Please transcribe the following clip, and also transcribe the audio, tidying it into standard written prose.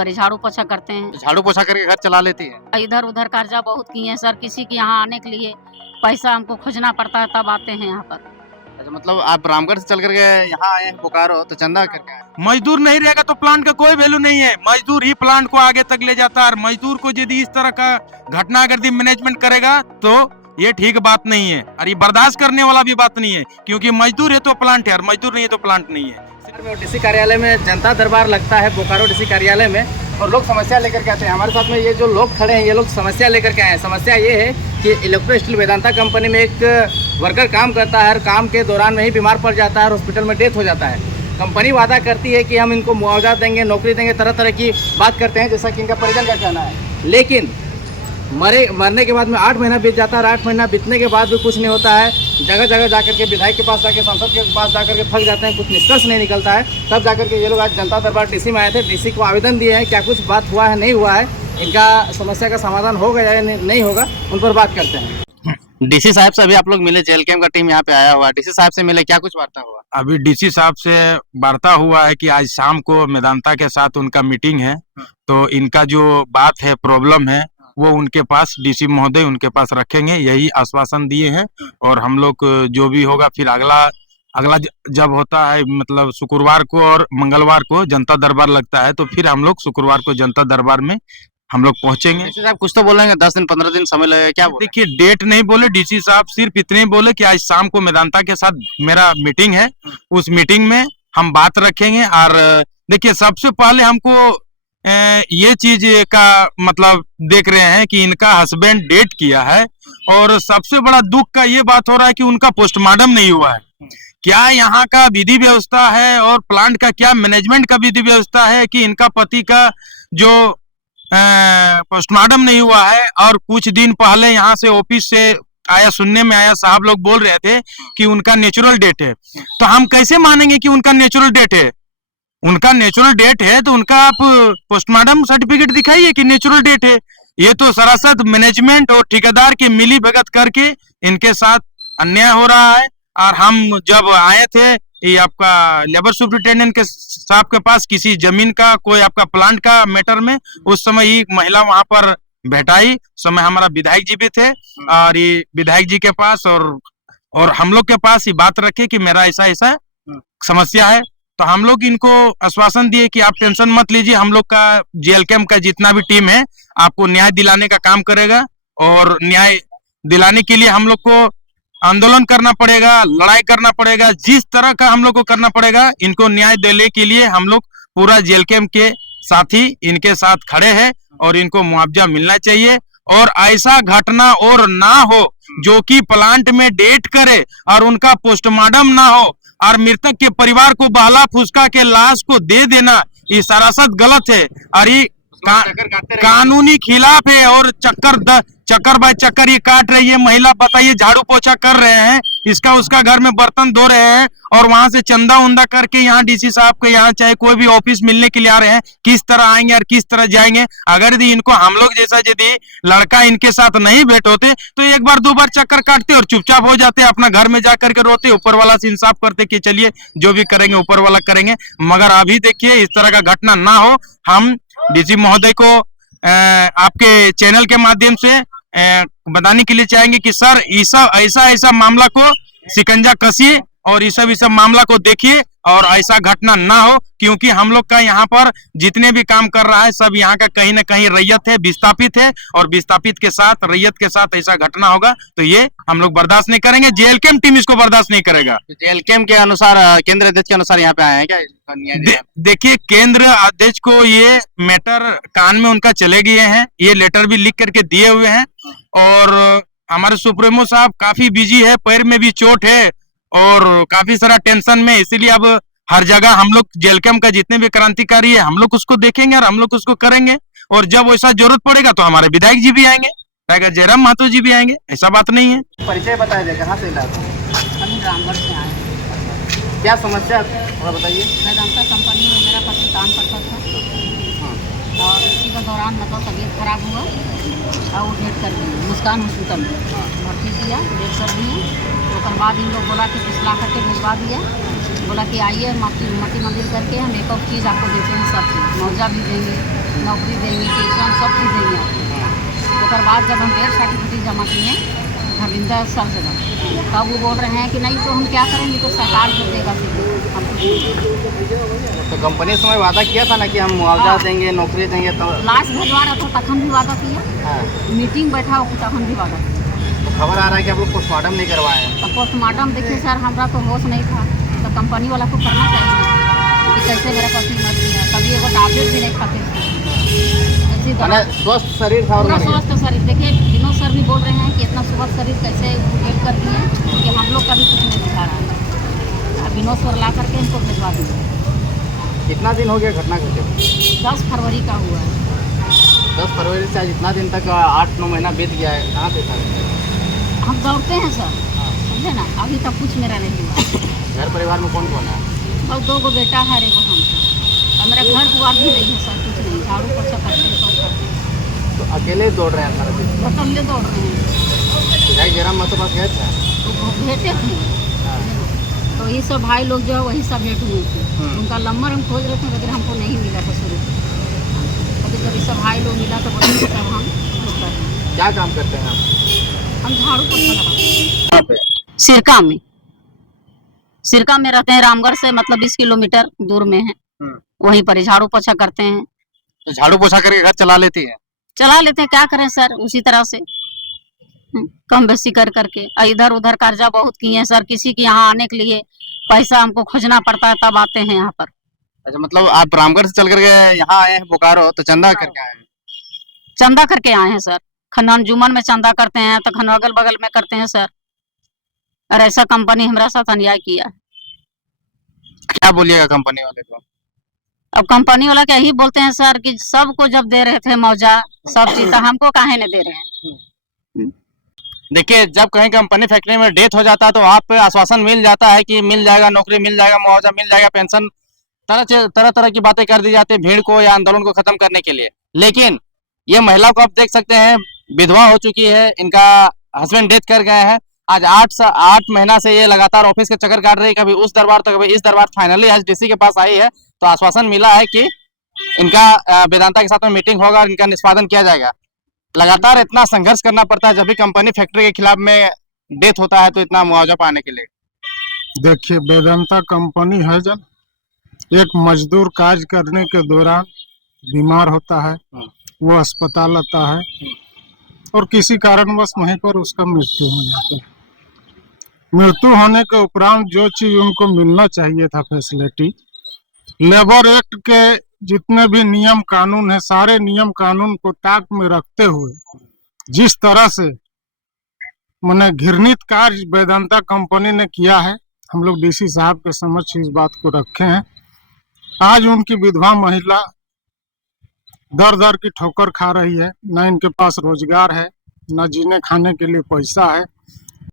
करे, झाड़ू पोछा करते हैं। झाड़ू पोछा करके घर चला लेती है। इधर उधर कर्जा बहुत किए हैं सर, किसी के यहाँ आने के लिए पैसा हमको खोजना पड़ता है, तब आते हैं यहाँ पर। अच्छा, मतलब आप रामगढ़ से चल करके यहाँ आए हैं बोकारो, तो चंदा करके आए हैं। मजदूर नहीं रहेगा तो प्लांट का कोई वैल्यू नहीं है। मजदूर ही प्लांट को आगे तक ले जाता है। और मजदूर को यदि इस तरह का घटना अगर मैनेजमेंट करेगा तो ये ठीक बात नहीं है, और ये बर्दाश्त करने वाला भी बात नहीं है, क्योंकि मजदूर है तो प्लांट है और मजदूर नहीं है तो प्लांट नहीं है। डीसी कार्यालय में जनता दरबार लगता है, बोकारो डीसी कार्यालय में, और लोग समस्या लेकर के आते हैं। हमारे साथ में ये जो लोग खड़े हैं, ये लोग समस्या लेकर के आए हैं। समस्या ये है कि इलेक्ट्रो स्टील वेदांता कंपनी में एक वर्कर काम करता है और काम के दौरान में ही बीमार पड़ जाता है और हॉस्पिटल में डेथ हो जाता है। कंपनी वादा करती है कि हम इनको मुआवजा देंगे, नौकरी देंगे, तरह तरह की बात करते हैं, जैसा कि इनका परिजन का कहना है। लेकिन मरने के बाद में 8 महीना बीत जाता है, और 8 महीना बीतने के बाद भी कुछ नहीं होता है। जगह जगह जाकर के विधायक के पास जाकर, सांसद के पास जाकर के थक जाते हैं, कुछ निष्कर्ष नहीं निकलता है। तब जाकर के ये लोग आज जनता दरबार डीसी में आए थे। डीसी को आवेदन दिए हैं, क्या कुछ बात हुआ है, नहीं हुआ है, इनका समस्या का समाधान होगा या नहीं होगा, उन पर बात करते हैं। डीसी साहब से अभी आप लोग मिले, जेएलकेएम का टीम यहाँ पे आया हुआ है, डीसी साहब से मिले, क्या कुछ वार्ता हुआ? अभी डीसी साहब से वार्ता हुआ है कि आज शाम को मेदांता के साथ उनका मीटिंग है, तो इनका जो बात है, प्रॉब्लम है, वो उनके पास डीसी महोदय उनके पास रखेंगे, यही आश्वासन दिए हैं। और हम लोग जो भी होगा फिर अगला जब होता है, मतलब शुक्रवार को और मंगलवार को जनता दरबार लगता है, तो फिर हम लोग शुक्रवार को जनता दरबार में हम लोग पहुंचेंगे। डीसी साहब कुछ तो बोलेंगे, 10 दिन 15 दिन समय लगेगा, क्या बोले? देखिए, डेट नहीं बोले डीसी साहब, सिर्फ इतने बोले कि आज शाम को मेदांता के साथ मेरा मीटिंग है, उस मीटिंग में हम बात रखेंगे। और देखिए, सबसे पहले हमको ये चीज का मतलब देख रहे हैं कि इनका हस्बैंड डेट किया है, और सबसे बड़ा दुख का ये बात हो रहा है कि उनका पोस्टमार्टम नहीं हुआ है। क्या यहाँ का विधि व्यवस्था है और प्लांट का क्या मैनेजमेंट का विधि व्यवस्था है कि इनका पति का जो पोस्टमार्टम नहीं हुआ है। और कुछ दिन पहले यहाँ से ऑफिस से आया, सुनने में आया, साहब लोग बोल रहे थे कि उनका नेचुरल डेट है। तो हम कैसे मानेंगे कि उनका नेचुरल डेट है? उनका नेचुरल डेट है तो उनका आप पोस्टमार्टम सर्टिफिकेट दिखाइए कि नेचुरल डेट है। ये तो सरासर मैनेजमेंट और ठेकेदार के मिली भगत करके इनके साथ अन्याय हो रहा है। और हम जब आए थे ये आपका लेबर सुपरिटेंडेंट के साहब के पास किसी जमीन का, कोई आपका प्लांट का मैटर में, उस समय ही महिला वहां पर बैठाई, समय हमारा विधायक जी भी थे, और ये विधायक जी के पास और हम लोग के पास ही बात रखे कि मेरा ऐसा ऐसा समस्या है। तो हम लोग इनको आश्वासन दिए कि आप टेंशन मत लीजिए, हम लोग का जेएलकेएम का जितना भी टीम है आपको न्याय दिलाने का काम करेगा, और न्याय दिलाने के लिए हम लोग को आंदोलन करना पड़ेगा, लड़ाई करना पड़ेगा, जिस तरह का हम लोग को करना पड़ेगा। इनको न्याय दिलाने के लिए हम लोग पूरा जेएलकेएम के साथी इनके साथ खड़े हैं, और इनको मुआवजा मिलना चाहिए। और ऐसा घटना और ना हो जो कि प्लांट में डेट करे और उनका पोस्टमार्टम ना हो, और मृतक के परिवार को बहला फुसका के लाश को दे देना, ये सरासर गलत है, और ये कानूनी खिलाफ है। और चक्कर बाय चक्कर ये काट रही है महिला। बताइए, झाड़ू पोछा कर रहे हैं, इसका उसका घर में बर्तन धो रहे हैं, और वहां से चंदा उंदा करके यहाँ डीसी साहब के यहाँ चाहे कोई भी ऑफिस मिलने के लिए आ रहे हैं। किस तरह आएंगे और किस तरह जाएंगे? अगर यदि इनको हम लोग जैसा यदि लड़का इनके साथ नहीं भेंट होते तो एक बार 2 बार चक्कर काटते और चुपचाप हो जाते, अपना घर में जाकर के रोते, ऊपर वाला से इंसाफ करते कि चलिए जो भी करेंगे ऊपर वाला करेंगे। मगर अभी देखिए, इस तरह का घटना ना हो, हम डीसी महोदय को आपके चैनल के माध्यम से बताने के लिए चाहेंगे कि सर ऐसा मामला को शिकंजा कसिए, और इस सब मामला को देखिए, और ऐसा घटना ना हो। क्योंकि हम लोग का यहाँ पर जितने भी काम कर रहा है सब यहाँ का कहीं ना कहीं रैयत है, विस्थापित है, और विस्थापित के साथ, रैयत के साथ ऐसा घटना होगा तो ये हम लोग बर्दाश्त नहीं करेंगे। जेएलकेएम टीम इसको बर्दाश्त नहीं करेगा। जेएलकेएम के अनुसार, केंद्र अध्यक्ष के अनुसार यहाँ पे आए हैं क्या? देखिए, केंद्र अध्यक्ष को ये मैटर कान में उनका चले गए हैं, ये लेटर भी लिख करके दिए हुए हैं। और हमारे सुप्रीमो साहब काफी बिजी है, पैर में भी चोट है और काफी सारा टेंशन में, इसीलिए अब हर जगह हम लोग जेएलकेएम का जितने भी क्रांतिकारी है हम लोग उसको देखेंगे और हम लोग उसको करेंगे। और जब वैसा जरूरत पड़ेगा तो हमारे विधायक जी भी आएंगे, जयराम महतो जी भी आएंगे, ऐसा बात नहीं है। परिचय बताया जाए, कहाँ से हम रामगढ़ से आए। क्या समस्या थोड़ा बताइए। वेदांता कंपनी में मेरा पति काम करता था, और इसी के दौरान मतलब तबीयत खराब हुआ और वो डेट कर दिए मुस्कान हॉस्पिटल में भर्ती किया, डेट कर दिए। तो बाद इन लोग बोला कि 20 लाख करके भिजवा दिया, बोला कि आइए मट्टी मंदिर करके हम एक चीज़ आपको देते हैं, सब चीज़ मुआवजा भी देंगे, नौकरी देंगे, पेंशन सब चीज़ देंगे आपको। उसके बाद जब हम डेथ सर्टिफिकेट जमा किए धर्मिंदर सर जगह, तब वो बोल रहे हैं कि नहीं तो हम क्या करेंगे, तो सरकार जो देगा सीधे हम तो कंपनी से वादा किया था ना कि हम मुआवजा हाँ। देंगे, नौकरी देंगे, तो लास्ट भिजवा रहा था तखन भी वादा किया, हाँ। मीटिंग बैठा हो तखन भी वादा किया। तो खबर आ रहा है कि आप लोग पोस्टमार्टम नहीं करवाए हैं। तो पोस्टमार्टम देखिए सर, हमारा तो होश नहीं था, तो कंपनी वाला को करना चाहिए ना कि कैसे मेरा पति मर गया, कभी एगो टैबलेट भी नहीं खाते थे, ऐसी मैंने दवा स्वस्थ शरीर था और पूरा मर गया। स्वस्थ शरीर। देखिए विनोद सर भी बोल रहे हैं कि इतना स्वस्थ शरीर कैसे हेल्प कर दिए कि हम लोग का भी कुछ नहीं दिखा रहा है। अब विनोद सर ला करके इनको भिजवा दीजिए। कितना दिन हो गया घटना घटे? 10 फरवरी का हुआ है। 10 फरवरी से आज इतना दिन तक 8-9 महीना बीत गया है, कहाँ पे था? हम दौड़ते हैं सर, समझे ना, अभी तक कुछ मेरा नहीं हुआ। घर परिवार में कौन कौन है? बस 2 बेटा है, एगो हम और मेरा घर दुआर भी नहीं है सर, कुछ नहीं, झाड़ू पोछा करते हैं, सब करते हैं। तो अकेले ही दौड़ रहे हैं सारा दिन? अकेले दौड़ रहे हैं। विधायक जयराम महतो पास गए थे? तो भेटे थे, तो ये सब भाई लोग जो है वही सब भेंट हुए थे। उनका नंबर हम खोज रहे थे, लेकिन हमको नहीं मिला था शुरू से। कभी कभी सब भाई लोग मिला तो बोले सब हम लोग कर रहे हैं। क्या काम करते हैं आप? हम झाड़ू पोछा लगाते हैं। कहाँ पे? सिरका में, सिरका में रहते हैं, रामगढ़ से मतलब 20 किलोमीटर दूर में है, वहीं पर ही झाड़ू पोछा करते हैं। तो झाड़ू पोछा करके घर चला लेती है? चला लेते हैं, क्या करें सर, उसी तरह से कम बेसी कर करके। इधर उधर कर्जा बहुत किए हैं सर, किसी के यहाँ आने के लिए पैसा हमको खोजना पड़ता है, तब आते हैं यहाँ पर। अच्छा, मतलब आप रामगढ़ से चल करके यहाँ आए हैं बोकारो, तो चंदा करके आए हैं? चंदा करके आए हैं सर, खनन जुमन में चंदा करते हैं, तो खन अगल बगल में करते हैं सर। और ऐसा कंपनी हमारा साथ अन्याय किया है। क्या बोलिएगा कंपनी वाले को? अब कंपनी वाला क्या ही बोलते हैं सर कि सबको जब दे रहे थे मुआवजा सब चीज, तो हमको काहे नहीं दे रहे हैं। देखिए, जब कहीं कंपनी फैक्ट्री में डेथ हो जाता है तो आप पे आश्वासन मिल जाता है कि मिल जाएगा, नौकरी मिल जाएगा, मुआवजा मिल जाएगा, पेंशन, तरह तरह की बातें कर दी जाती है भीड़ को या आंदोलन को खत्म करने के लिए। लेकिन ये महिला को आप देख सकते हैं, विधवा हो चुकी है, इनका हस्बैंड डेथ कर गए हैं। आज 8 महीना से ये लगातार ऑफिस के चक्कर काट रही है, कभी उस दरबार तो कभी इस दरबार। फाइनली आज डीसी के पास आई है तो आश्वासन मिला है कि इनका वेदांता के साथ में मीटिंग होगा और इनका निष्पादन किया जाएगा। लगातार इतना संघर्ष करना पड़ता है जब भी कंपनी फैक्ट्री के खिलाफ में डेथ होता है, तो इतना मुआवजा पाने के लिए। देखिए, वेदांता कंपनी है, जब एक मजदूर कार्य करने के दौरान बीमार होता है, वो अस्पताल आता है और किसी कारणवश वहीं पर उसका मृत्यु हो जाता है। मृत्यु होने के उपरांत जो चीज उनको मिलना चाहिए था, फैसिलिटी, लेबर एक्ट के जितने भी नियम कानून है, सारे नियम कानून को ताक में रखते हुए जिस तरह से मैंने घृणित कार्य वेदांता कंपनी ने किया है, हम लोग डीसी साहब के समक्ष इस बात को रखे हैं। आज उनकी विधवा महिला दर दर की ठोकर खा रही है, न इनके पास रोजगार है, न जीने खाने के लिए पैसा है।